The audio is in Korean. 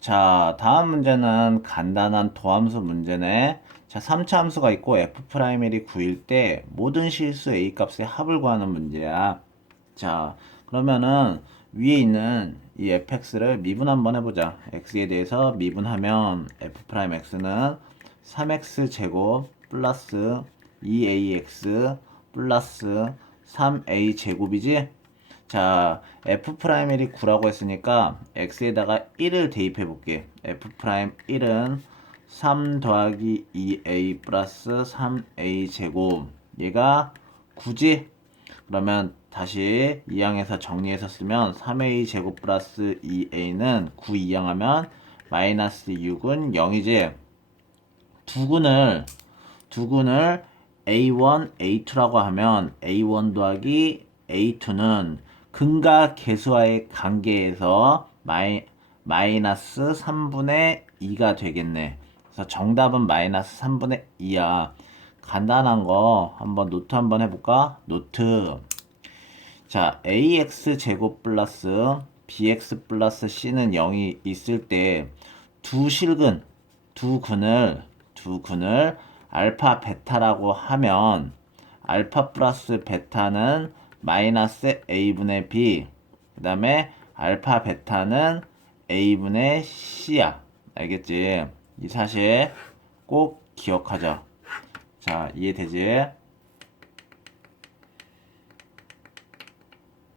자, 다음 문제는 간단한 도함수 문제네. 자, 3차 함수가 있고 f'1이 9일 때 모든 실수 a 값의 합을 구하는 문제야. 자, 그러면은 위에 있는 이 fx를 미분 한번 해보자. x에 대해서 미분하면 f'x는 3x 제곱 플러스 2ax 플러스 3a 제곱이지? 자, f'1이 9라고 했으니까 x에다가 1을 대입해 볼게. f'1은 3 더하기 2a 플러스 3a 제곱. 얘가 9지? 그러면 다시 2항에서 정리해서 쓰면 3a 제곱 플러스 2a는 9 2항하면 마이너스 6은 0이지? 두근을 두근을 a1, a2라고 하면 a1 더하기 a2는 근과 계수와의 관계에서 마이, 마이너스 3분의 2가 되겠네. 그래서 정답은 마이너스 3분의 2야. 간단한 거 한번 노트 한번 해볼까? 노트. 자, ax 제곱 플러스 bx 플러스 c는 0이 있을 때 두 실근, 두 근을 두 근을 알파 베타라고 하면 알파 플러스 베타는 마이너스 a분의 b 그 다음에 알파 베타는 a분의 c야 알겠지? 이 사실 꼭 기억하자 자 이해되지?